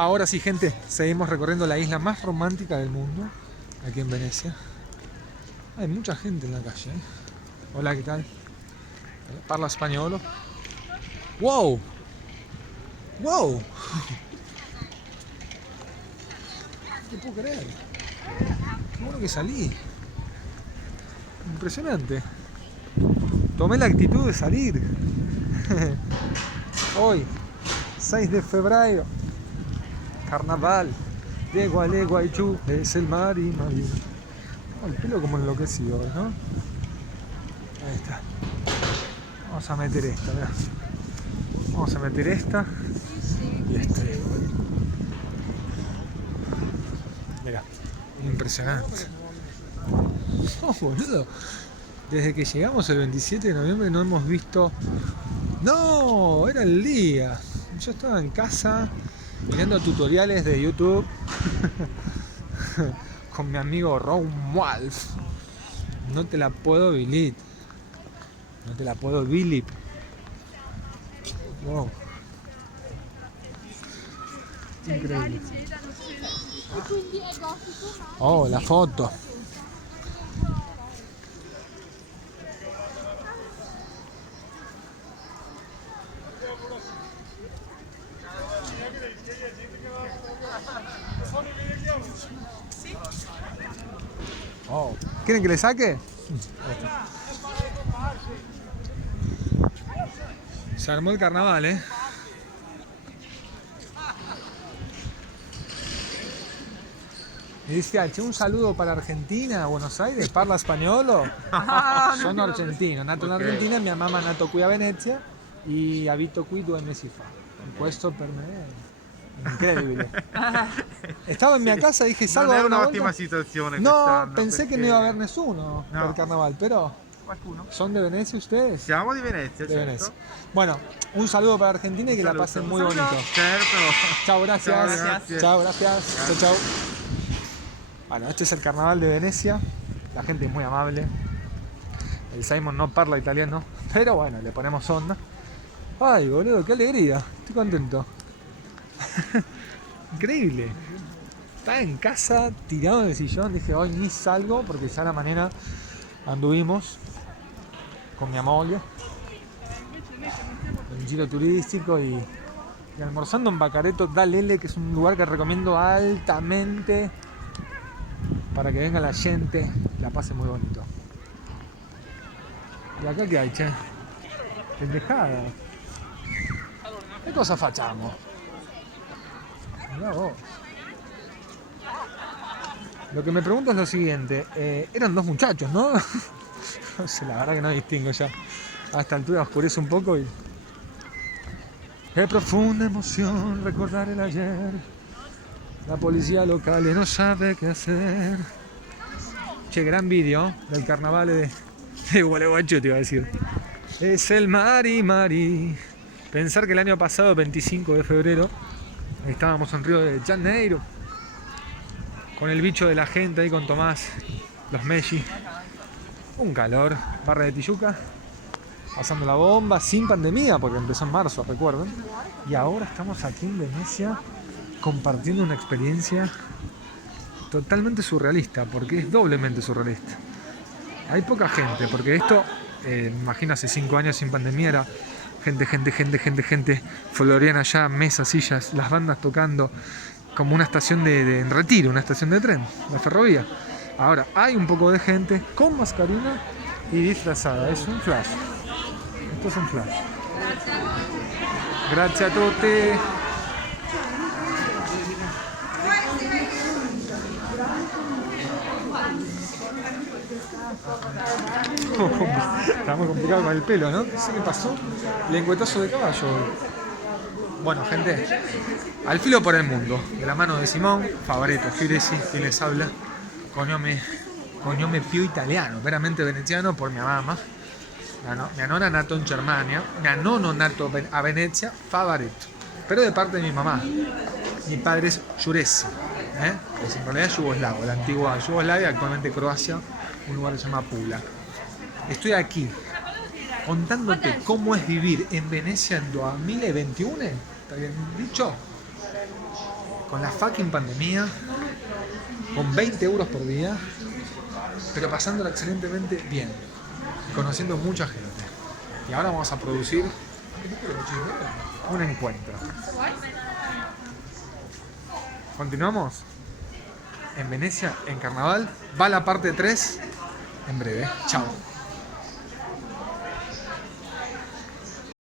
Ahora sí, gente, seguimos recorriendo la isla más romántica del mundo, aquí en Venecia. Hay mucha gente en la calle, ¿eh? Hola, ¿qué tal? ¿Parla español? ¡Wow! ¡Wow! No puedo creer. Qué bueno que salí. Impresionante. Tomé la actitud de salir. Hoy, 6 de febrero, carnaval. De Gualeguaychú es el mari. Oh, el pelo como enloquecido hoy, ¿no? Ahí está. Vamos a meter esta, mirá. Vamos a meter esta y esta. Mirá, impresionante. Oh, boludo. Desde que llegamos el 27 de noviembre no hemos visto... ¡No! Era el día. Yo estaba en casa mirando tutoriales de YouTube con mi amigo Romuald. No te la puedo Billy. No te la puedo Billy. Wow. Increíble. Oh, la foto. Oh. ¿Quieren que le saque? Se armó el carnaval, ¿eh? Y dice, che, un saludo para Argentina, Buenos Aires, parla spagnolo? Sono argentino, nato in Argentina, mia mamma è nato qui a Venezia e abito qui 2 mesi fa. Questo per me è incredibile. Stavo in mia casa e dije, salgo a dar una volta. Un'ottima situazione No, quest'anno, pensé che perché non iba a haber nessuno per il carnaval, però... Qualcuno? ¿Son de Venecia ustedes? Siamo di Venezia, De certo. Venecia. Bueno, un saludo para Argentina y que la pasen muy bonito. Certo. Chao, gracias. Ciao, grazie. Chao, gracias. Chao, chao. Bueno, este es el carnaval de Venecia. La gente es muy amable. El Simon no parla italiano, pero bueno, le ponemos onda. Ay, boludo, qué alegría. Estoy contento. Increíble. Estaba en casa, tirado en el sillón. Dije, hoy ni salgo porque ya a la mañana anduvimos con mi amolio un giro turístico y almorzando en Bacareto da Lele, que es un lugar que recomiendo altamente para que venga la gente, la pase muy bonito. ¿Y acá qué hay, che? Pendejada. ¿Qué cosa facciamo? Mirá vos. Lo que me pregunto es lo siguiente, eran 2 muchachos, ¿no? No sé, la verdad que no distingo ya. A esta altura oscurece un poco y... Qué profunda emoción recordar el ayer. La policía local no sabe qué hacer. Che, gran vídeo del carnaval de Gualeguaychú, te iba a decir. Es el mari. Pensar que el año pasado, 25 de febrero, estábamos en Río de Janeiro, con el bicho de la gente ahí, con Tomás, los Messi. Un calor, Barra de Tijuca, pasando la bomba, sin pandemia, porque empezó en marzo, recuerden. Y ahora estamos aquí en Venecia, compartiendo una experiencia totalmente surrealista, porque es doblemente surrealista. Hay poca gente, porque esto, me imagino hace 5 años sin pandemia, era gente, florean allá, mesas, sillas, las bandas tocando, como una estación en retiro, una estación de tren, la ferrovía. Ahora hay un poco de gente con mascarilla y disfrazada. Es un flash. Esto es un flash. Gracias a tutti. Está muy complicado con el pelo, ¿no? ¿Qué me pasó? Lengüetazo de caballo. Bueno, gente, al filo por el mundo, de la mano de Simón, Favaretto, Fioresi, quien les habla, cognome più italiano, veramente veneziano por mi mamma. Mia nonna è nato in Germania, mio nonno è nato a Venezia, Favaretto, pero de parte de mi mamá. Mi padre es Juresi, pues en realidad es yugoslavo, la antigua Yugoslavia, actualmente Croacia, un lugar que se llama Pula. Estoy aquí contándote cómo es vivir en Venecia en 2021, ¿está bien dicho? con la fucking pandemia, con 20 euros por día, pero pasándola excelentemente bien, conociendo mucha gente. Y ahora vamos a producir un encuentro. Continuamos en Venecia, en Carnaval. Va la parte 3 en breve. Chao.